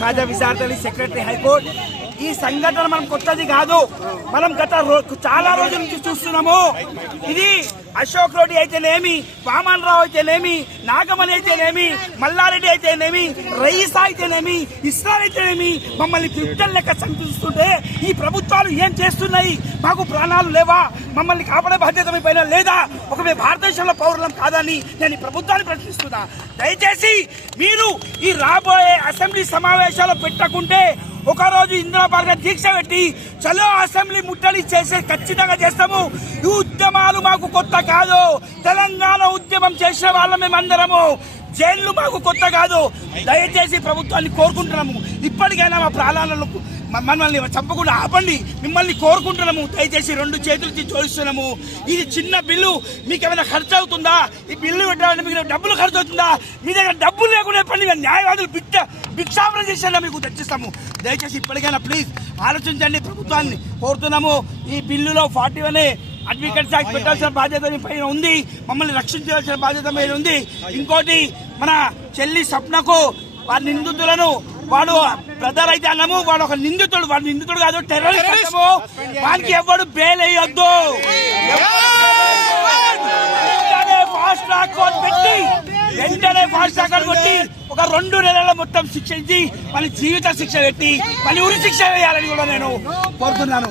Khaja విసారత్ Ali secretary high court ఈ సంఘటన మనం కొత్తది కాదు. మనం గత చాలా రోజుల నుంచి చూస్తున్నాము. ఇది అశోక్ రెడ్డి అయితేనేమి, వామన్ రావు అయితేనేమి, నాగమణి అయితేనేమి, మల్లారెడ్డి అయితేనేమి, రయీసా అయితేనేమి, ఇస్లాం అయితేనేమి మమ్మల్ని పిట్టల్ లెక్క సంతరిస్తుంటే ఈ ప్రభుత్వాలు ఏం చేస్తున్నాయి? మాకు ప్రాణాలు లేవా? మమ్మల్ని కాపాడే బాధ్యత మీ పైన లేదా? ఒక మేము భారతదేశంలో పౌరులం కాదని నేను ఈ ప్రభుత్వాన్ని ప్రశ్నిస్తున్నా. దయచేసి మీరు ఈ రాబోయే అసెంబ్లీ సమావేశాలు పెట్టకుంటే ఒకరోజు ఇందిరాబాద్ దీక్ష పెట్టి చలో అసెంబ్లీ ముట్టడి చేసే ఖచ్చితంగా చేస్తాము. ఈ ఉద్యమాలు మాకు కొత్త కాదు. తెలంగాణ ఉద్యమం చేసిన వాళ్ళం మేమందరము. జైళ్లు మాకు కొత్త కాదు. దయచేసి ప్రభుత్వాన్ని కోరుకుంటున్నాము, ఇప్పటికైనా మా ప్రాణాలకు మమ్మల్ని చంపకుండా ఆపండి, మిమ్మల్ని కోరుకుంటున్నాము. దయచేసి రెండు చేతులకి జోడిస్తున్నాము. ఇది చిన్న బిల్లు, మీకు ఏమైనా ఖర్చు అవుతుందా? ఈ బిల్లు పెట్టాలంటే మీకు డబ్బులు ఖర్చు అవుతుందా? మీ దగ్గర డబ్బులు లేకుండా చెప్పండి, న్యాయవాదులు భిక్షాపన చేసేలా మీకు తెచ్చిస్తాము. దయచేసి ఇప్పటికైనా ప్లీజ్ ఆలోచించండి, ప్రభుత్వాన్ని కోరుతున్నాము. ఈ బిల్లులో 41A అడ్వకేట్స్ యాక్ట్ పెట్టాల్సిన బాధ్యత మీ పైన ఉంది, మమ్మల్ని రక్షించాల్సిన బాధ్యత మీద ఉంది. ఇంకోటి మన చెల్లి స్వప్నకు వారి నిందితులను, వాడు బ్రదర్ అయితే అన్నాము, వాడు ఒక నిందితుడు, వాడు నిందితుడు కాదు, టెర్రరిస్ట్ అన్నాము. వానికి ఎవడు బెయిల్ వేయొద్దు. ఫాస్ట్ ట్రాక్ కోర్టు పెట్టి వెంటనే ఫాస్ట్ ట్రాక్ కొట్టి ఒక 2 నెలల మొత్తం శిక్ష ఇచ్చి మళ్ళీ జీవిత శిక్ష పెట్టి మళ్ళీ ఉరి శిక్ష వేయాలని కూడా నేను కోరుతున్నాను.